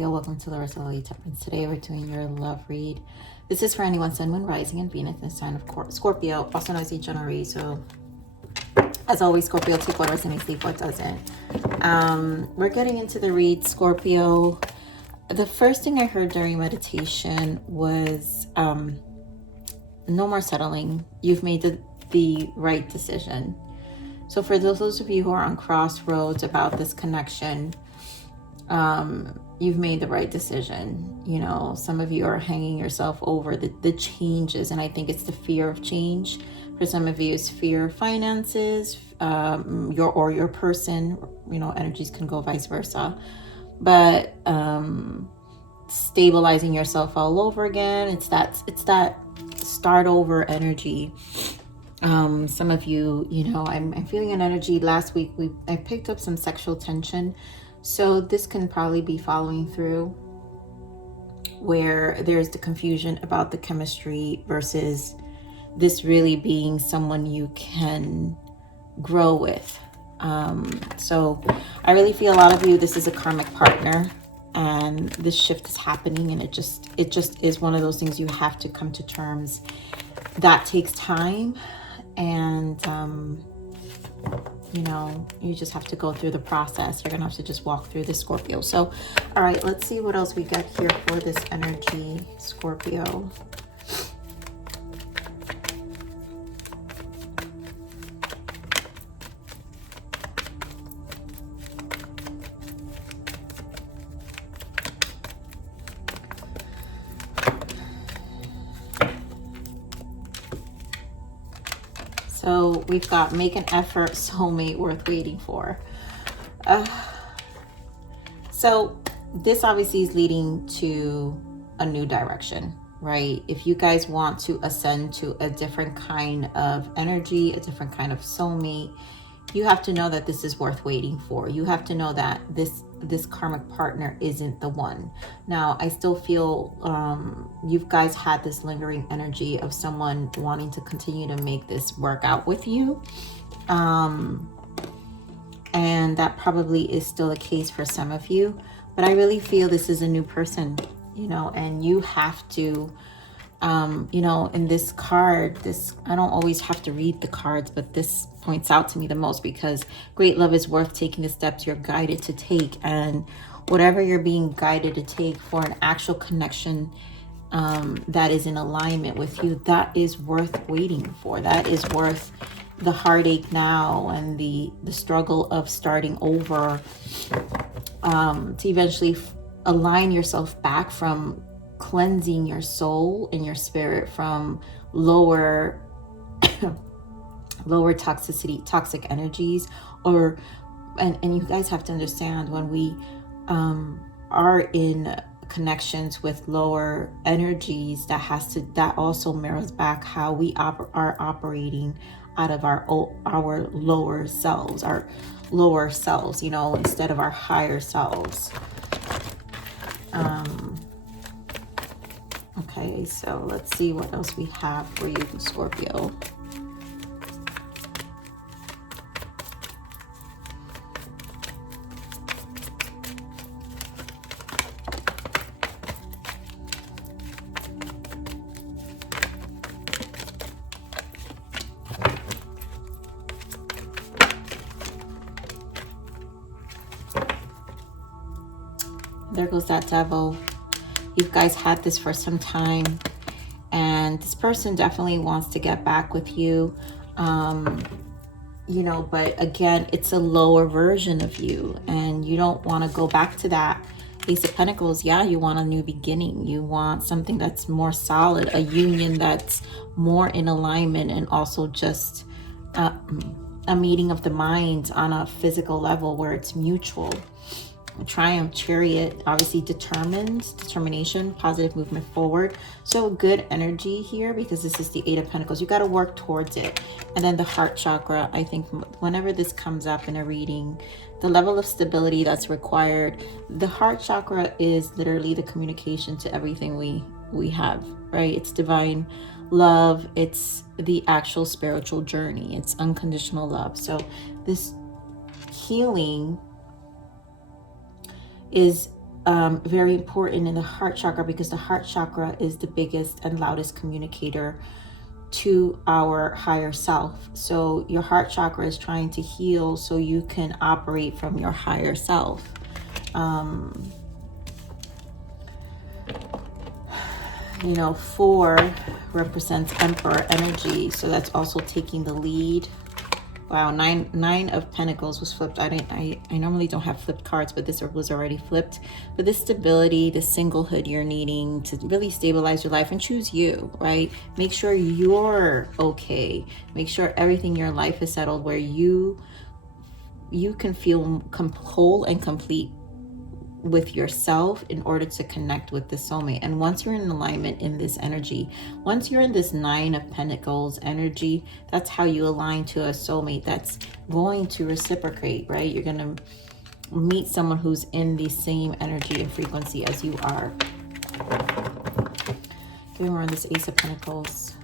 Scorpio, welcome to Laura's Lily Temperance. Today we're doing your love read. This is for anyone, Sun, Moon, Rising, and Venus in the sign of Scorpio, also known as a January. So, as always, Scorpio, take what resonates, leave what doesn't. We're getting into the read, Scorpio. The first thing I heard during meditation was no more settling. You've made the right decision. So for those of you who are on crossroads about this connection, you've made the right decision. You know, some of you are hanging yourself over the changes, and I think it's the fear of change. For some of you, it's fear of finances, your person. You know, energies can go vice versa, but stabilizing yourself all over again. It's that start over energy. Some of you, you know, I'm feeling an energy. Last week I picked up some sexual tension, so this can probably be following through, where there's the confusion about the chemistry versus this really being someone you can grow with. So I really feel a lot of you, this is a karmic partner, and this shift is happening, and it just is one of those things you have to come to terms. That takes time. And, you know, you just have to go through the process. You're going to have to just walk through this, Scorpio. So, all right, let's see what else we get here for this energy, Scorpio. So we've got make an effort, soulmate worth waiting for. So this obviously is leading to a new direction, right? If you guys want to ascend to a different kind of energy, a different kind of soulmate, you have to know that this is worth waiting for. You have to know that this karmic partner isn't the one. Now, I still feel you guys had this lingering energy of someone wanting to continue to make this work out with you. And that probably is still the case for some of you. But I really feel this is a new person, you know, and you have to, you know, in this card, I don't always have to read the cards, but this points out to me the most, because great love is worth taking the steps you're guided to take. And whatever you're being guided to take for an actual connection that is in alignment with you, that is worth waiting for. That is worth the heartache now and the struggle of starting over, to eventually align yourself back from cleansing your soul and your spirit from lower toxic energies. And you guys have to understand, when we are in connections with lower energies, that also mirrors back how we are operating out of our lower selves, you know, instead of our higher selves. Okay, so let's see what else we have for you, Scorpio. There goes that devil. You guys had this for some time, and this person definitely wants to get back with you, you know, but again, it's a lower version of you, and you don't want to go back to that. Ace of Pentacles, yeah, you want a new beginning. You want something that's more solid, a union that's more in alignment, and also just a meeting of the minds on a physical level where it's mutual. Triumph, Chariot, obviously determination, positive movement forward. So good energy here, because this is the Eight of Pentacles. You got to work towards it. And then the heart chakra, I think whenever this comes up in a reading, the level of stability that's required, the heart chakra is literally the communication to everything we have, right? It's divine love. It's the actual spiritual journey. It's unconditional love. So this healing is very important in the heart chakra, because the heart chakra is the biggest and loudest communicator to our higher self. So your heart chakra is trying to heal so you can operate from your higher self. 4 represents Emperor energy, so that's also taking the lead. Wow, nine of Pentacles was flipped. I normally don't have flipped cards, but this was already flipped. But this stability, the singlehood you're needing to really stabilize your life and choose you, right? Make sure you're okay. Make sure everything in your life is settled, where you can feel whole and complete with yourself in order to connect with the soulmate. And once you're in alignment in this energy, once you're in this 9 of Pentacles energy, that's how you align to a soulmate that's going to reciprocate, right? You're going to meet someone who's in the same energy and frequency as you are. Give me more on this Ace of Pentacles.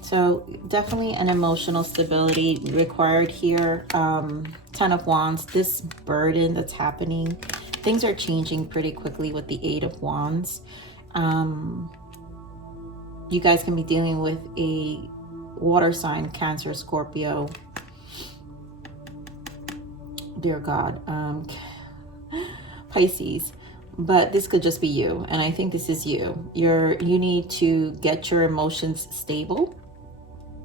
So definitely an emotional stability required here. 10 of Wands, this burden that's happening, things are changing pretty quickly with the 8 of Wands. You guys can be dealing with a water sign, Cancer, Scorpio. Dear God, Pisces. But this could just be you, and I think this is you. You need to get your emotions stable.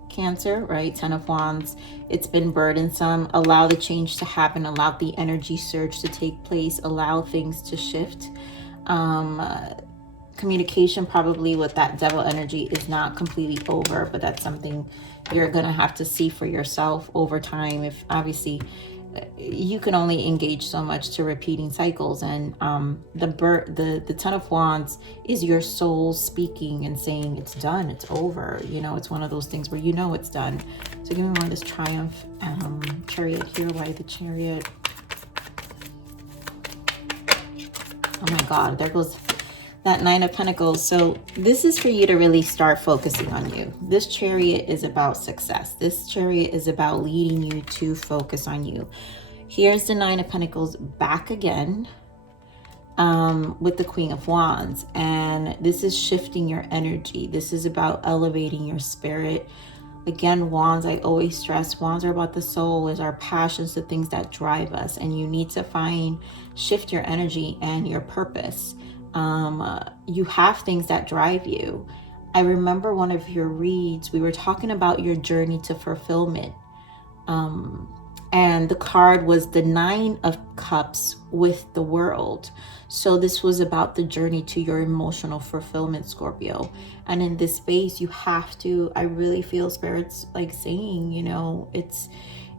Cancer, right? 10 of Wands. It's been burdensome. Allow the change to happen. Allow the energy surge to take place. Allow things to shift. Communication probably with that devil energy is not completely over, but that's something you're gonna have to see for yourself over time. If obviously you can only engage so much to repeating cycles, and the 10 of Wands is your soul speaking and saying it's done, it's over. It's one of those things where it's done. So give me more of this Triumph Chariot here. Why the Chariot? Oh my God, there goes that 9 of Pentacles. So this is for you to really start focusing on you. This Chariot is about success. This Chariot is about leading you to focus on you. Here's the 9 of Pentacles back again with the Queen of Wands. And this is shifting your energy. This is about elevating your spirit. Again, Wands, I always stress, Wands are about the soul, is our passions, the things that drive us. And you need to shift your energy and your purpose. You have things that drive you. I remember one of your reads, we were talking about your journey to fulfillment. And the card was the 9 of Cups with the World. So this was about the journey to your emotional fulfillment, Scorpio. And in this space, you have to, I really feel Spirit's like saying,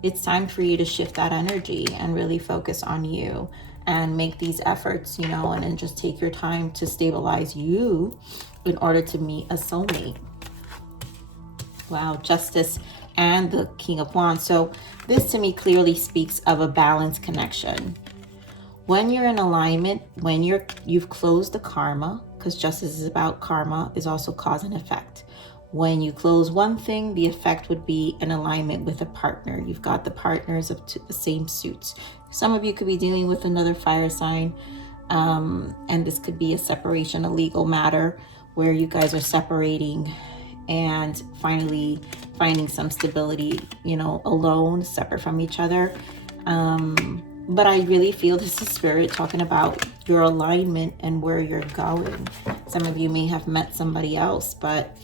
it's time for you to shift that energy and really focus on you. And make these efforts, and then just take your time to stabilize you in order to meet a soulmate. Wow, Justice and the King of Wands. So this to me clearly speaks of a balanced connection. When you're in alignment, when you've closed the karma, because justice is about karma, is also cause and effect. When you close one thing, the effect would be an alignment with a partner. You've got the partners of the same suits. Some of you could be dealing with another fire sign, and this could be a separation, a legal matter where you guys are separating and finally finding some stability, alone, separate from each other. But I really feel this is Spirit talking about your alignment and where you're going. Some of you may have met somebody else, but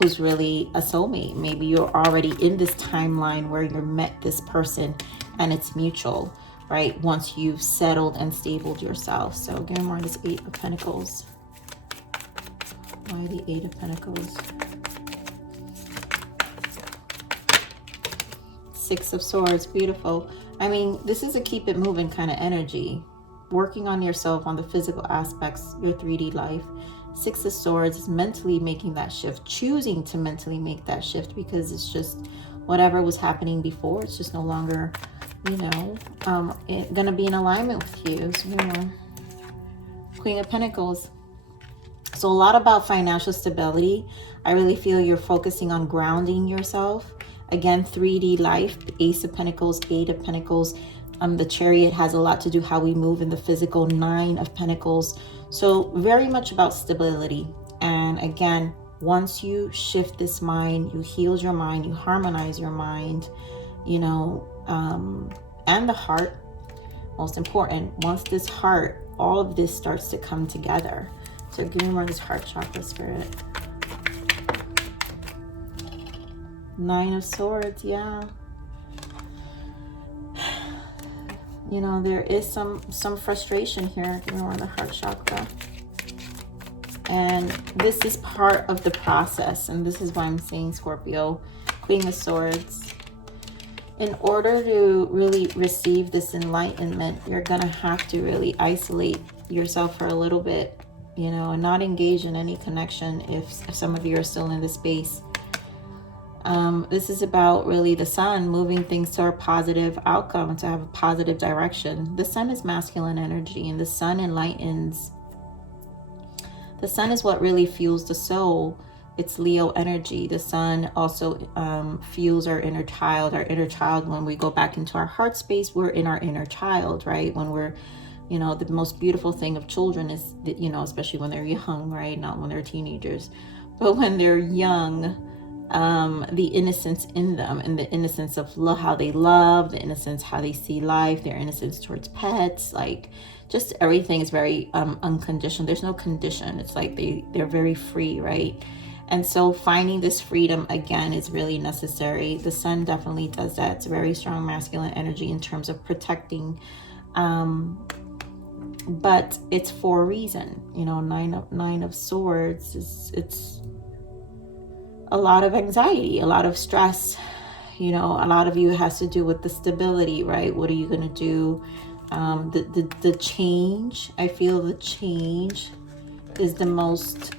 who's really a soulmate. Maybe you're already in this timeline where you met this person and it's mutual, right? Once you've settled and stabled yourself. So give me more of this 8 of Pentacles. Why the 8 of Pentacles? 6 of Swords, beautiful. I mean, this is a keep it moving kind of energy. Working on yourself, on the physical aspects, your 3D life. 6 of Swords is mentally making that shift, choosing to mentally make that shift, because it's just whatever was happening before, it's just no longer, gonna be in alignment with you. So, Queen of Pentacles. So a lot about financial stability. I really feel you're focusing on grounding yourself, Again, 3D life, Ace of Pentacles, 8 of Pentacles. The Chariot has a lot to do how we move in the physical, 9 of Pentacles. So very much about stability. And again, once you shift this mind, you heal your mind, you harmonize your mind, you know, and the heart, most important. Once this heart, all of this starts to come together. So give me more of this heart chakra, Spirit. 9 of Swords, yeah. You know, there is some frustration here. Give me more of the heart chakra. And this is part of the process. And this is why I'm saying, Scorpio, Queen of Swords. In order to really receive this enlightenment, you're going to have to really isolate yourself for a little bit, you know, and not engage in any connection if some of you are still in this space. This is about really the sun moving things to a positive outcome, to have a positive direction. The sun is masculine energy, and the sun enlightens. The sun is what really fuels the soul. It's Leo energy. The sun also fuels our inner child. Our inner child, when we go back into our heart space, we're in our inner child, right? When we're, you know, the most beautiful thing of children is, that, you know, especially when they're young, right? Not when they're teenagers, but when they're young, the innocence in them, and the innocence of how they love, the innocence how they see life, their innocence towards pets, like just everything is very unconditional. There's no condition. It's like they're very free, right? And so finding this freedom again is really necessary. The sun definitely does that. It's a very strong masculine energy in terms of protecting, but it's for a reason. You know, nine of Swords it's a lot of anxiety, a lot of stress. You know, a lot of you has to do with the stability, right? What are you going to do? The change, I feel the change is the most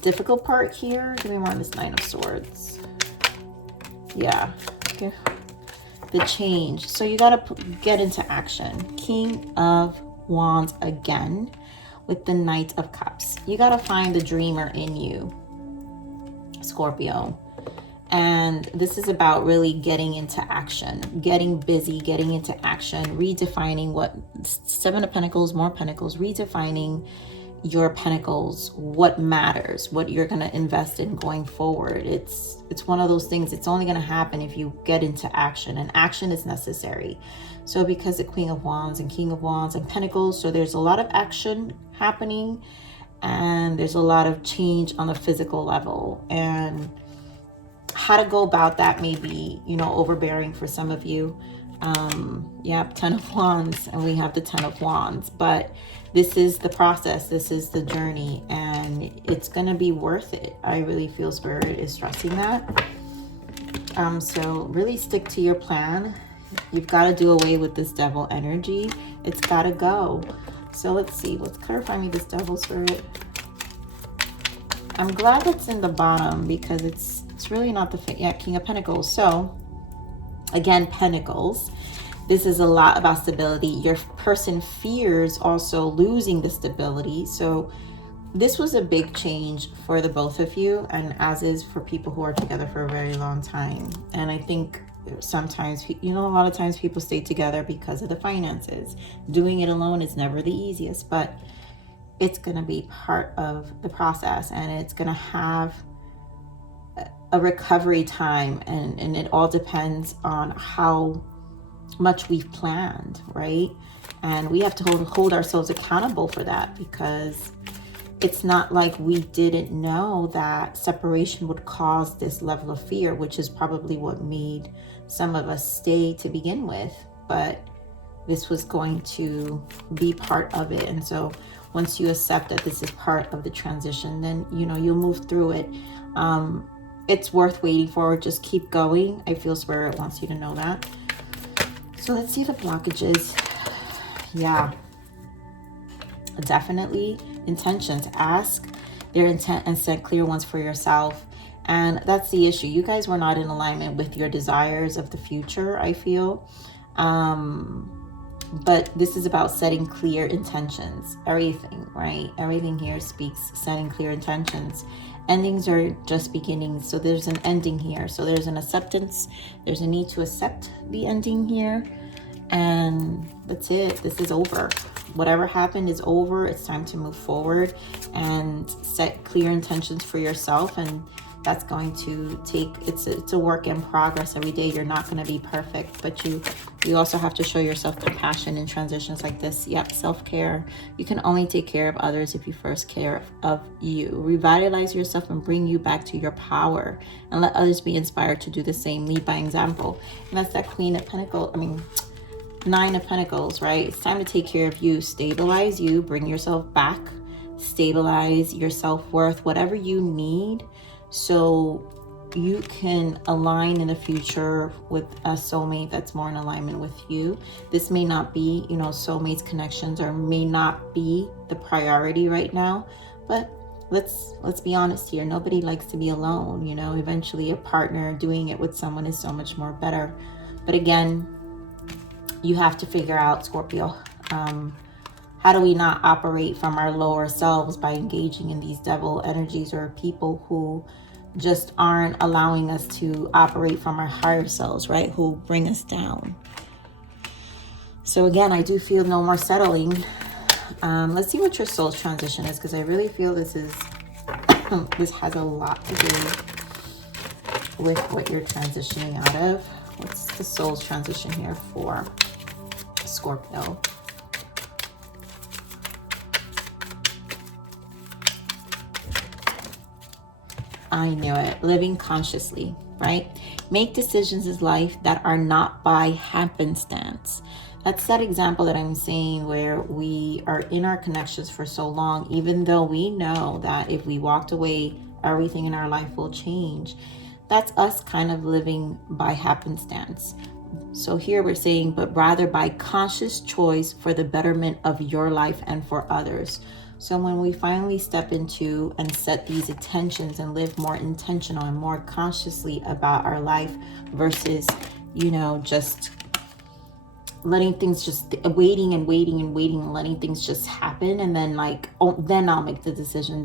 difficult part here. Give me more on this 9 of Swords. Yeah, okay. The change. So you got to get into action. King of Wands again with the Knight of Cups. You got to find the dreamer in you, Scorpio. And this is about really getting into action, getting busy, getting into action, redefining what 7 of Pentacles, more Pentacles, redefining your Pentacles, what matters, what you're going to invest in going forward. It's one of those things. It's only going to happen if you get into action, and action is necessary. So because the Queen of Wands and King of Wands and Pentacles, so there's a lot of action happening, and there's a lot of change on the physical level. And how to go about that may be, you know, overbearing for some of you. Yeah, 10 of Wands, and we have the 10 of Wands, but this is the process, this is the journey, and it's gonna be worth it. I really feel Spirit is stressing that. So really stick to your plan. You've got to do away with this devil energy. It's got to go. So let's see, let's clarify me this devil, Spirit. I'm glad that's in the bottom, because it's really not the fit yet. King of Pentacles. So again, Pentacles. This is a lot about stability. Your person fears also losing the stability. So this was a big change for the both of you, and as is for people who are together for a very long time. And I think sometimes, you know, a lot of times people stay together because of the finances. Doing it alone is never the easiest, but it's going to be part of the process, and it's going to have a recovery time, and it all depends on how much we've planned, right? And we have to hold ourselves accountable for that, because it's not like we didn't know that separation would cause this level of fear, which is probably what made some of us stay to begin with. But this was going to be part of it. And so once you accept that this is part of the transition, then, you know, you'll move through it. It's worth waiting for. Just keep going. I feel Spirit wants you to know that. So let's see the blockages. Yeah, definitely intentions. Ask their intent and set clear ones for yourself. And that's the issue. You guys were not in alignment with your desires of the future, I feel. But this is about setting clear intentions. Everything, right? Everything here speaks setting clear intentions. Endings are just beginnings. So there's an ending here. So there's an acceptance. There's a need to accept the ending here. And that's it. This is over. Whatever happened is over. It's time to move forward and set clear intentions for yourself. And that's going to take, it's a work in progress every day. You're not going to be perfect, but you also have to show yourself compassion in transitions like this. Yep, self-care. You can only take care of others if you first care of you. Revitalize yourself and bring you back to your power, and let others be inspired to do the same. Lead by example. And that's that Queen of Pentacles, Nine of Pentacles, right? It's time to take care of you. Stabilize you, bring yourself back, stabilize your self-worth, whatever you need, so you can align in the future with a soulmate that's more in alignment with you. This may not be, soulmates, connections, or may not be the priority right now, but let's be honest here. Nobody likes to be alone. Eventually a partner doing it with someone is so much more better. But again, you have to figure out, Scorpio, how do we not operate from our lower selves by engaging in these devil energies, or people who just aren't allowing us to operate from our higher selves, right? Who bring us down. So again, I do feel no more settling. Let's see what your soul's transition is, because I really feel this has a lot to do with what you're transitioning out of. What's the soul's transition here for Scorpio? I knew it. Living consciously, right? Make decisions in life that are not by happenstance. That's that example that I'm saying, where we are in our connections for so long, even though we know that if we walked away, everything in our life will change. That's us kind of living by happenstance. So here we're saying, but rather by conscious choice for the betterment of your life and for others. So when we finally step into and set these intentions and live more intentional and more consciously about our life versus, just letting things just waiting and letting things just happen, and then then I'll make the decision.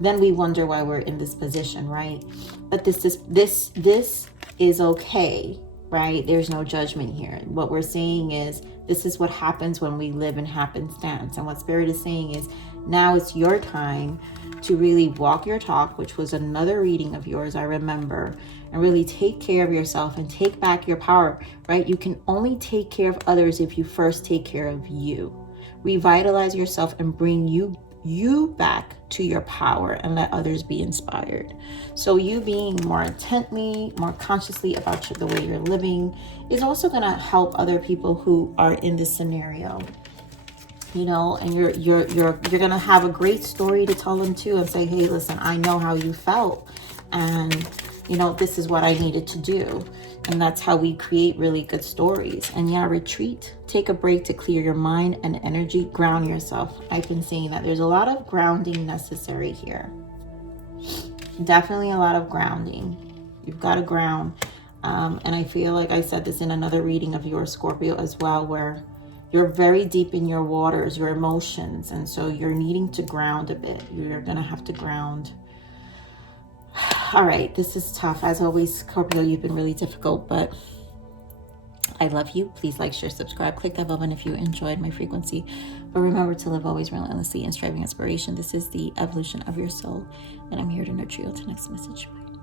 Then we wonder why we're in this position, right? But this is okay, right? There's no judgment here. What we're saying is, this is what happens when we live in happenstance. And what Spirit is saying is, now it's your time to really walk your talk, which was another reading of yours, I remember, and really take care of yourself and take back your power, right? You can only take care of others if you first take care of you. Revitalize yourself and bring you back to your power, and let others be inspired. So you being more intently, more consciously about the way you're living is also going to help other people who are in this scenario. And you're going to have a great story to tell them too, and say, hey, listen, I know how you felt, and this is what I needed to do. And that's how we create really good stories. And yeah, retreat, take a break to clear your mind and energy, ground yourself. I've been saying that there's a lot of grounding necessary here. Definitely a lot of grounding. You've got to ground. And I feel like I said this in another reading of your Scorpio as well, where you're very deep in your waters, your emotions. And so you're needing to ground a bit. You're going to have to ground. All right, this is tough. As always, Scorpio, you've been really difficult, but I love you. Please like, share, subscribe. Click that bell button if you enjoyed my frequency. But remember to live always relentlessly in striving inspiration. This is the evolution of your soul, and I'm here to nurture you. Till next message. Bye.